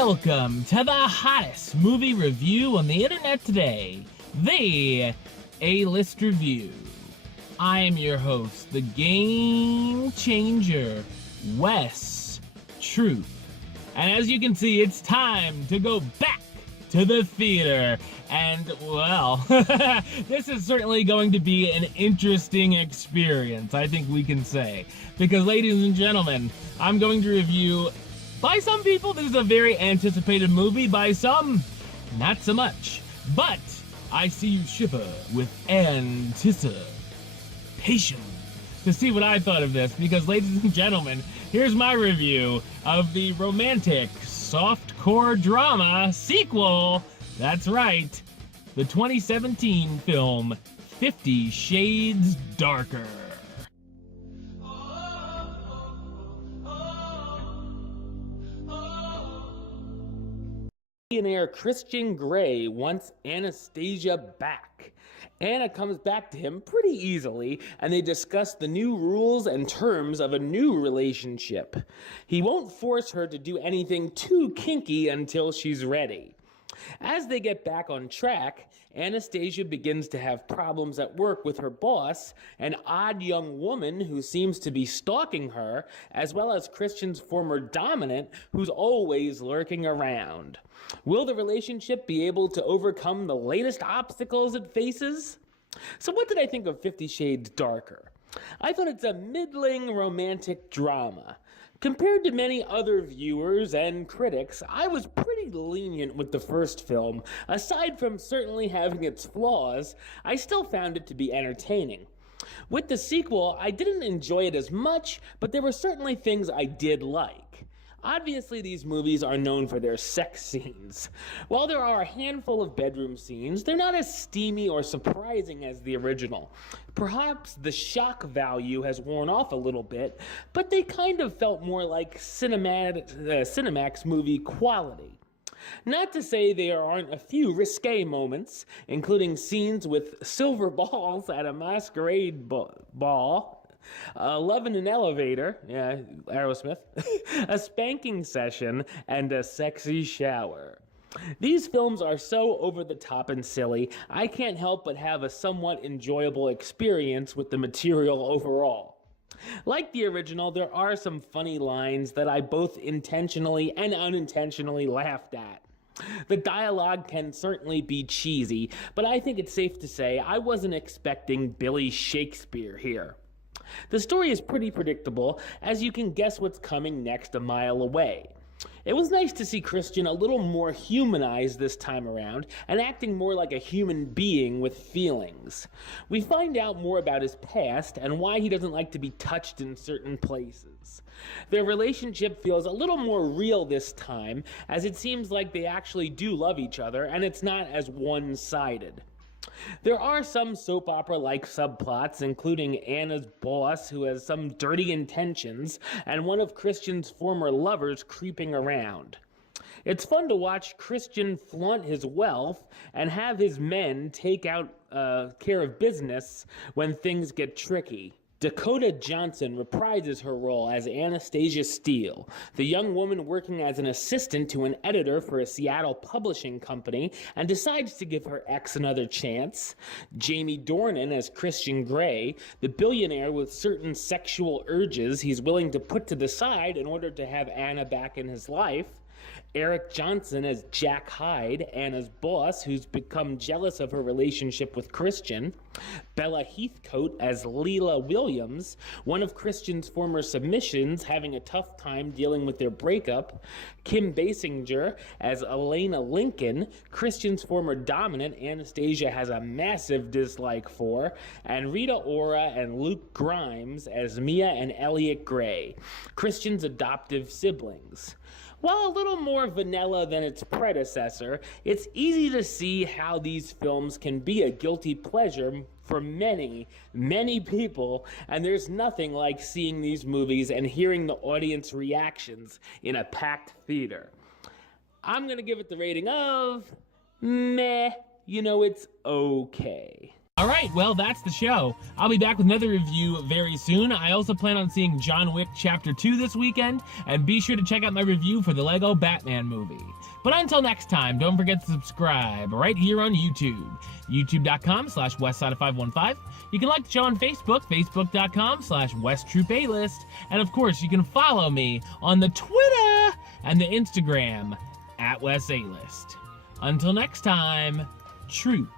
Welcome to the hottest movie review on the internet today, the A-List Review. I am your host, the Game Changer, Wes Truth. And as you can see, it's time to go back to the theater. And, well, this is certainly going to be an interesting experience, I think we can say. Because, ladies and gentlemen, I'm going to review, by some people, this is a very anticipated movie. By some, not so much. But I see you shiver with anticipation to see what I thought of this. Because, ladies and gentlemen, here's my review of the romantic softcore drama sequel. That's right, the 2017 film 50 Shades Darker. Billionaire Christian Grey wants Anastasia back. Anna comes back to him pretty easily, and they discuss the new rules and terms of a new relationship. He won't force her to do anything too kinky until she's ready. As they get back on track, Anastasia begins to have problems at work with her boss, an odd young woman who seems to be stalking her, as well as Christian's former dominant who's always lurking around. Will the relationship be able to overcome the latest obstacles it faces? So what did I think of 50 Shades Darker? I thought it's a middling romantic drama. Compared to many other viewers and critics, I was pretty lenient with the first film. Aside from certainly having its flaws, I still found it to be entertaining. With the sequel, I didn't enjoy it as much, but there were certainly things I did like. Obviously, these movies are known for their sex scenes. While there are a handful of bedroom scenes, they're not as steamy or surprising as the original. Perhaps the shock value has worn off a little bit, but they kind of felt more like Cinemax movie quality. Not to say there aren't a few risque moments, including scenes with silver balls at a masquerade ball, love in an elevator, yeah, Aerosmith, a spanking session, and a sexy shower. These films are so over the top and silly, I can't help but have a somewhat enjoyable experience with the material overall. Like the original, there are some funny lines that I both intentionally and unintentionally laughed at. The dialogue can certainly be cheesy, but I think it's safe to say I wasn't expecting Billy Shakespeare here. The story is pretty predictable, as you can guess what's coming next a mile away. It was nice to see Christian a little more humanized this time around, and acting more like a human being with feelings. We find out more about his past and why he doesn't like to be touched in certain places. Their relationship feels a little more real this time, as it seems like they actually do love each other, and it's not as one-sided. There are some soap opera-like subplots, including Anna's boss who has some dirty intentions, and one of Christian's former lovers creeping around. It's fun to watch Christian flaunt his wealth and have his men take out care of business when things get tricky. Dakota Johnson reprises her role as Anastasia Steele, the young woman working as an assistant to an editor for a Seattle publishing company, and decides to give her ex another chance. Jamie Dornan as Christian Grey, the billionaire with certain sexual urges he's willing to put to the side in order to have Anna back in his life. Eric Johnson as Jack Hyde, Anna's boss, who's become jealous of her relationship with Christian. Bella Heathcote as Leela Williams, one of Christian's former submissions, having a tough time dealing with their breakup. Kim Basinger as Elena Lincoln, Christian's former dominant Anastasia has a massive dislike for. And Rita Ora and Luke Grimes as Mia and Elliot Gray, Christian's adoptive siblings. While a little more vanilla than its predecessor, it's easy to see how these films can be a guilty pleasure for many, many people, and there's nothing like seeing these movies and hearing the audience reactions in a packed theater. I'm gonna give it the rating of meh. It's okay. Alright, well, that's the show. I'll be back with another review very soon. I also plan on seeing John Wick Chapter 2 this weekend, and be sure to check out my review for the Lego Batman movie. But until next time, don't forget to subscribe right here on YouTube, youtube.com/westside515. You can like the show on Facebook, facebook.com/WestTroopaList. And of course, you can follow me on the Twitter and the Instagram @WesAList. Until next time, Troop